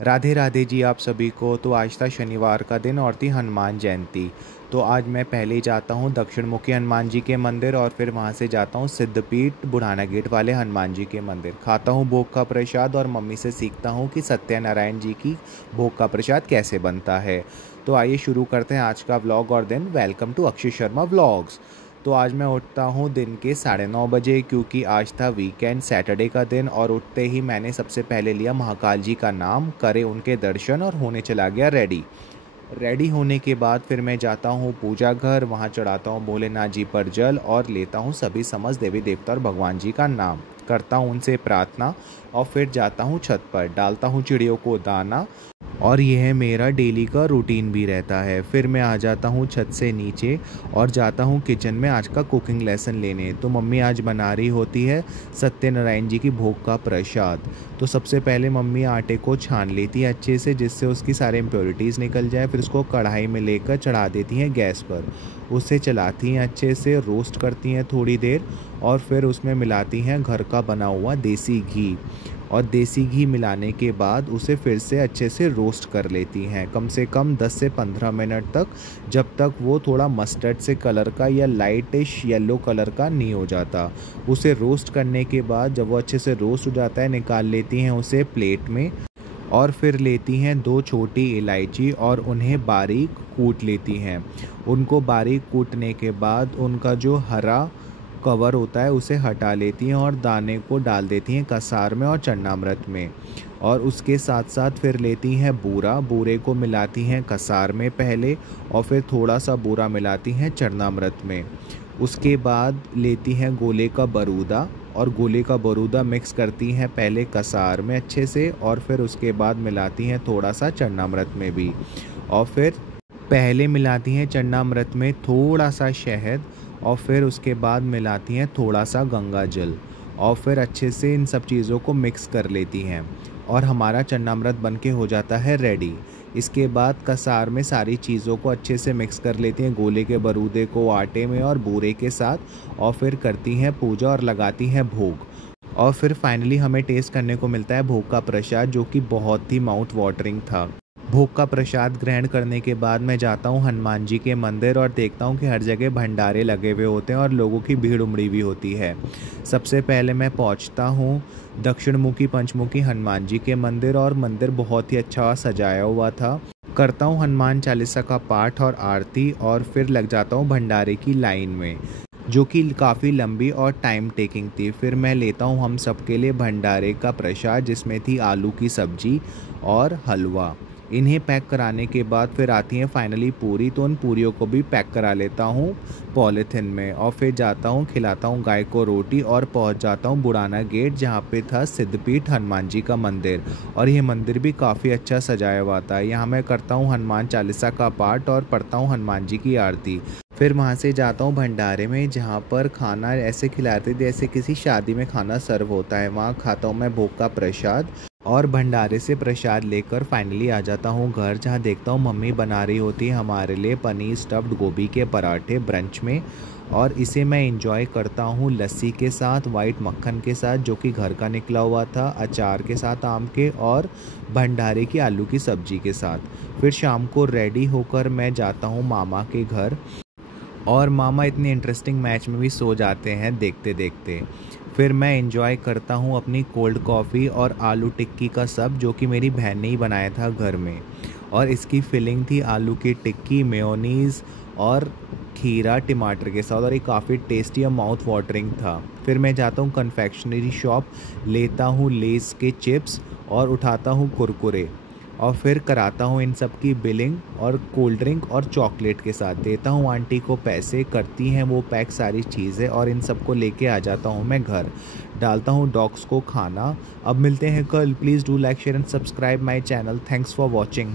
राधे राधे जी आप सभी को। तो आज था शनिवार का दिन और थी हनुमान जयंती। तो आज मैं पहले जाता हूँ दक्षिण मुखी हनुमान जी के मंदिर और फिर वहाँ से जाता हूँ सिद्धपीठ बुढ़ाना गेट वाले हनुमान जी के मंदिर। खाता हूँ भोग का प्रसाद और मम्मी से सीखता हूँ कि सत्यनारायण जी की भोग का प्रसाद कैसे बनता है। तो आइए शुरू करते हैं आज का व्लॉग। और then welcome to Akshay Sharma vlogs. तो आज मैं उठता हूँ दिन के 9:30 बजे, क्योंकि आज था वीकेंड, सैटरडे का दिन। और उठते ही मैंने सबसे पहले लिया महाकाल जी का नाम, करे उनके दर्शन और होने चला गया रेडी। रेडी होने के बाद फिर मैं जाता हूँ पूजा घर, वहाँ चढ़ाता हूँ भोलेनाथ जी पर जल और लेता हूँ सभी समस्त देवी देवता और भगवान जी का नाम, करता हूँ उनसे प्रार्थना और फिर जाता हूँ छत पर, डालता हूँ चिड़ियों को दाना। और यह मेरा डेली का रूटीन भी रहता है। फिर मैं आ जाता हूँ छत से नीचे और जाता हूँ किचन में आज का कुकिंग लेसन लेने। तो मम्मी आज बना रही होती है सत्यनारायण जी की भोग का प्रसाद। तो सबसे पहले मम्मी आटे को छान लेती है अच्छे से, जिससे उसकी सारी इम्प्योरिटीज़ निकल जाए। फिर उसको कढ़ाई में लेकर चढ़ा देती हैं गैस पर, उसे चलाती हैं अच्छे से, रोस्ट करती हैं थोड़ी देर और फिर उसमें मिलाती हैं घर का बना हुआ देसी घी। और देसी घी मिलाने के बाद उसे फिर से अच्छे से रोस्ट कर लेती हैं, कम से कम 10 से 15 मिनट तक, जब तक वो थोड़ा मस्टर्ड से कलर का या लाइटिश येलो कलर का नहीं हो जाता। उसे रोस्ट करने के बाद जब वो अच्छे से रोस्ट हो जाता है, निकाल लेती हैं उसे प्लेट में। और फिर लेती हैं 2 छोटी इलायची और उन्हें बारीक कूट लेती हैं। उनको बारीक कूटने के बाद उनका जो हरा कवर होता है उसे हटा लेती हैं और दाने को डाल देती हैं कसार में और चन्नामृत में। और उसके साथ साथ फिर लेती हैं बूरा, बूरे को मिलाती हैं कसार में पहले और फिर थोड़ा सा बूरा मिलाती हैं चरणामृत में। उसके बाद लेती हैं गोले का बरूदा और गोले का बरूदा मिक्स करती हैं पहले कसार में अच्छे से और फिर उसके बाद मिलाती हैं थोड़ा सा चरणामृत में भी। और फिर पहले मिलाती हैं चरणामृत में थोड़ा सा शहद और फिर उसके बाद मिलाती हैं थोड़ा सा गंगा जल और फिर अच्छे से इन सब चीज़ों को मिक्स कर लेती हैं और हमारा चन्नामृत बनके हो जाता है रेडी। इसके बाद कसार में सारी चीज़ों को अच्छे से मिक्स कर लेती हैं, गोले के बरूदे को आटे में और बूरे के साथ, और फिर करती हैं पूजा और लगाती हैं भोग। और फिर फाइनली हमें टेस्ट करने को मिलता है भोग का प्रसाद, जो कि बहुत ही माउथ वाटरिंग था। भोग का प्रसाद ग्रहण करने के बाद मैं जाता हूँ हनुमान जी के मंदिर और देखता हूँ कि हर जगह भंडारे लगे हुए होते हैं और लोगों की भीड़ उमड़ी हुई होती है। सबसे पहले मैं पहुँचता हूँ दक्षिण मुखी पंचमुखी हनुमान जी के मंदिर और मंदिर बहुत ही अच्छा सजाया हुआ था। करता हूँ हनुमान चालीसा का पाठ और आरती और फिर लग जाता हूँ भंडारे की लाइन में, जो कि काफ़ी लंबी और टाइम टेकिंग थी। फिर मैं लेता हूँ हम सबके लिए भंडारे का प्रसाद, जिसमें थी आलू की सब्जी और हलवा। इन्हें पैक कराने के बाद फिर आती हैं फाइनली पूरी, तो उन पूरियों को भी पैक करा लेता हूँ पॉलीथिन में और फिर जाता हूँ खिलाता हूँ गाय को रोटी और पहुँच जाता हूँ बुढ़ाना गेट, जहाँ पे था सिद्धपीठ हनुमान जी का मंदिर। और ये मंदिर भी काफ़ी अच्छा सजाया हुआ था। यहाँ मैं करता हूँ हनुमान चालीसा का पाठ और पढ़ता हूँ हनुमान जी की आरती। फिर वहाँ से जाता हूँ भंडारे में, जहाँ पर खाना ऐसे खिलाते जैसे किसी शादी में खाना सर्व होता है। वहाँ खाता हूँ मैं भोग का प्रसाद और भंडारे से प्रसाद लेकर फाइनली आ जाता हूँ घर, जहाँ देखता हूँ मम्मी बना रही होती है हमारे लिए पनीर स्टफ्ड गोभी के पराठे ब्रंच में। और इसे मैं इंजॉय करता हूँ लस्सी के साथ, वाइट मक्खन के साथ जो कि घर का निकला हुआ था, अचार के साथ आम के, और भंडारे की आलू की सब्जी के साथ। फिर शाम को रेडी होकर मैं जाता हूँ मामा के घर और मामा इतने इंटरेस्टिंग मैच में भी सो जाते हैं देखते देखते। फिर मैं एंजॉय करता हूँ अपनी कोल्ड कॉफ़ी और आलू टिक्की का सब, जो कि मेरी बहन ने ही बनाया था घर में। और इसकी फिलिंग थी आलू की टिक्की, मेयोनीज़ और खीरा टमाटर के साथ, और ये काफ़ी टेस्टी और माउथ वाटरिंग था। फिर मैं जाता हूँ कन्फेक्शनरी शॉप, लेता हूँ लेस के चिप्स और उठाता हूँ कुरकुरे और फिर कराता हूँ इन सब की बिलिंग और कोल्ड ड्रिंक और चॉकलेट के साथ। देता हूँ आंटी को पैसे, करती हैं वो पैक सारी चीज़ें और इन सब को लेके आ जाता हूँ मैं घर। डालता हूँ डॉग्स को खाना। अब मिलते हैं कल। Please do like share and subscribe my channel. Thanks for watching.